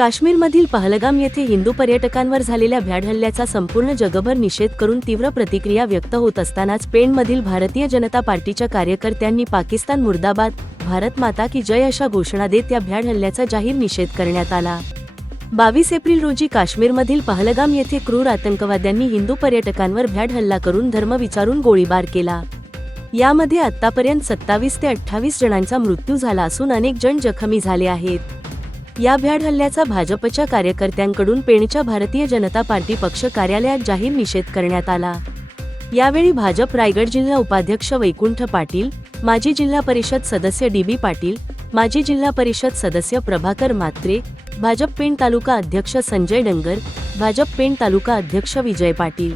काश्मीरमधील पहलगाम येथे हिंदू पर्यटकांवर झालेल्या भ्याड हल्ल्याचा संपूर्ण जगभर निषेध करून तीव्र प्रतिक्रिया व्यक्त होत असतानाच पेणमधील भारतीय जनता पार्टीच्या कार्यकर्त्यांनी पाकिस्तान मुर्दाबाद भारत माता की जय अशा घोषणा देत या भ्याड हल्ल्याचा जाहीर निषेध करण्यात आला. बावीस एप्रिल रोजी काश्मीरमधील पहलगाम येथे क्रूर आतंकवाद्यांनी हिंदू पर्यटकांवर भ्याड हल्ला करून धर्म विचारून गोळीबार केला. यामध्ये आतापर्यंत सत्तावीस ते अठ्ठावीस जणांचा मृत्यू झाला असून अनेक जण जखमी झाले आहेत. या भ्याड हल्ल्याचा भाजपच्या कार्यकर्त्यांकडून पेणच्या भारतीय जनता पार्टी पक्ष कार्यालयात जाहीर निषेध करण्यात आला. यावेळी भाजप रायगड जिल्हा उपाध्यक्ष वैकुंठ पाटील माजी जिल्हा परिषद सदस्य डी बी पाटील माजी जिल्हा परिषद सदस्य प्रभाकर म्हात्रे भाजप पेण तालुका अध्यक्ष संजय डंगर भाजप पेण तालुका अध्यक्ष विजय पाटील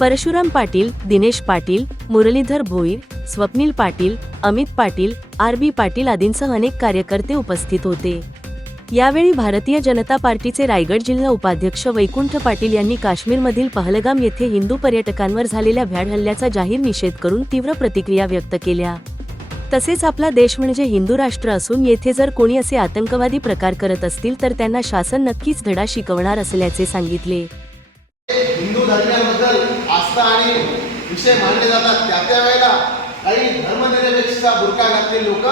परशुराम पाटील दिनेश पाटील मुरलीधर भोईर स्वप्नील पाटील अमित पाटील आर बी पाटील आदींसह अनेक कार्यकर्ते उपस्थित होते. यावेळी भारतीय जनता पार्टीचे रायगड जिल्हा उपाध्यक्ष वैकुंठ पाटील यांनी काश्मीरमधील पहलगाम येथे हिंदू पर्यटकांवर झालेल्या भ्याड हल्ल्याचा जाहीर निषेध करून तीव्र प्रतिक्रिया व्यक्त केल्या. तसेच आपला देश म्हणजे हिंदू राष्ट्र असून येथे जर कोणी असे आतंकवादी प्रकार करत असतील तर त्यांना शासन नक्कीच धडा शिकवणार असल्याचे सांगितले. हिंदू धर्माबद्दल आस्था आणि विषय मानले जातात. त्या त्या वेळेला काही धर्मनिरपेक्ष बुरका घातलेले लोक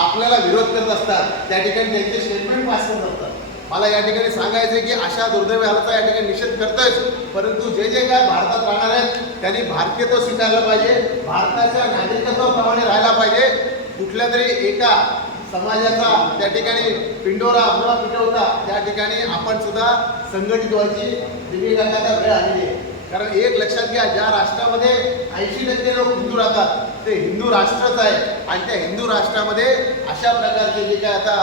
आपल्याला विरोध करत असतात त्या ठिकाणी त्यांचे स्टेटमेंट पास करत असतात. मला या ठिकाणी सांगायचं आहे की अशा दुर्दैवी हालचा या ठिकाणी निषेध करतोय परंतु जे जे काय भारतात राहणार आहेत त्यांनी भारतीयत्व स्वीकारलं पाहिजे. भारताच्या नागरिकत्वाप्रमाणे राहायला पाहिजे. कुठल्या तरी एका समाजाचा त्या ठिकाणी पिंडोरा न पिटवता त्या ठिकाणी आपण सुद्धा संघटित व्हायची दिव्यकांता वेळ आलेली आहे. कारण एक लक्षात घ्या ज्या राष्ट्रामध्ये ऐंशी टक्के लोक हिंदू राहतात ते हिंदू राष्ट्रच आहे. आणि त्या हिंदू राष्ट्रामध्ये अशा प्रकारचे जे काय आता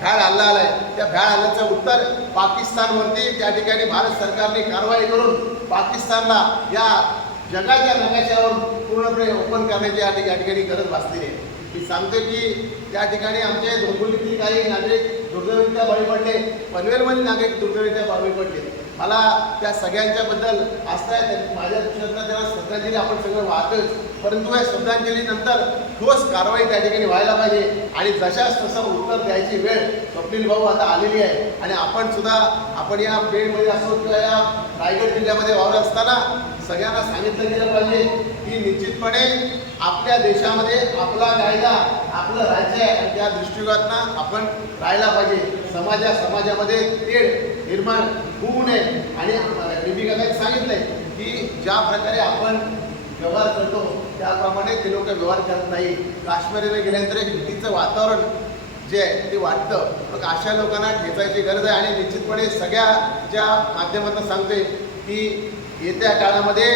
भ्याड हल्ला आलाय त्या भ्याड हल्ल्याचं उत्तर पाकिस्तानवरती त्या ठिकाणी भारत सरकारने कारवाई करून पाकिस्तानला या जगाच्या नकाशावर पूर्णपणे ओपन करण्याची या ठिकाणी ठिकाणी गरज भासली आहे. मी सांगतो की त्या ठिकाणी आमचे डोंबिवलीतील काही नागरिक दुर्दैवरित्या बळी पडले. पनवेलमधील नागरिक दुर्दैवरित्या बळी पडले. मला त्या सगळ्यांच्या बद्दल आस्था आहे. त्या- माझ्या दृष्टीनं त्याला श्रद्धांजली आपण सगळं वाहतोच. परंतु या श्रद्धांजलीनंतर ठोस कारवाई त्या ठिकाणी व्हायला पाहिजे. आणि जशाच तसं उत्तर द्यायची वेळ स्वप्नील भाऊ आता आलेली आहे. आणि आपण सुद्धा आपण या बेडमध्ये असो किंवा या रायगड जिल्ह्यामध्ये वावर असताना सगळ्यांना सांगितलं गेलं पाहिजे की निश्चितपणे आपल्या देशामध्ये आपला कायदा आपलं राज्य आहे. त्या दृष्टिकोनातनं आपण राहायला पाहिजे. समाजा समाजामध्ये तेढ निर्माण होऊ नये. आणि दीपिकाने सांगितलंय की ज्या प्रकारे आपण व्यवहार करतो त्याप्रमाणे ते लोक व्यवहार करत नाही. काश्मीरला गेल्यानंतर एक भीतीचं वातावरण जे आहे ते वाटतं मग अशा लोकांना ठेचायची गरज आहे. आणि निश्चितपणे सगळ्या ज्या माध्यमातून सांगते की येत्या काळामध्ये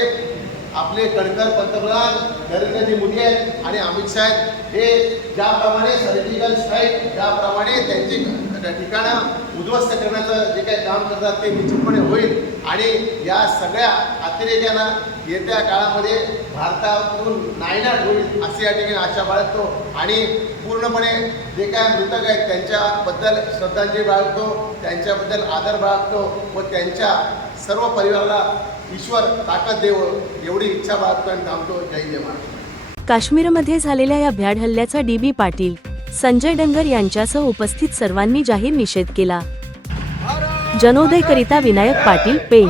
आपले कणकर पंतप्रधान नरेंद्रजी मोदी आहेत आणि अमित शाह आहेत हे ज्याप्रमाणे सर्जिकल स्ट्राईक ज्याप्रमाणे त्यांची ठिकाणं उद्ध्वस्त करण्याचं जे काही काम करतात ते निश्चितपणे होईल. आणि या सगळ्या अतिरेक्यांना येत्या काळामध्ये भारतातून नायनाट होईल अशी या ठिकाणी आशा बाळगतो. आणि पूर्णपणे जे काय मृतक आहेत त्यांच्याबद्दल श्रद्धांजली बाळगतो त्यांच्याबद्दल आदर बाळगतो व त्यांच्या सर्व परिवाराला ईश्वर ताकद देवं एवढी इच्छा बाळगतो थांबतो. जय जय महाराष्ट्र काश्मीरमध्ये झालेल्या या भ्याड हल्ल्याचा डी बी पाटील संजय डंगर यांच्यासह उपस्थित सर्वांनी जाहीर निषेध केला. जनोदयकरिता विनायक पाटील पेण.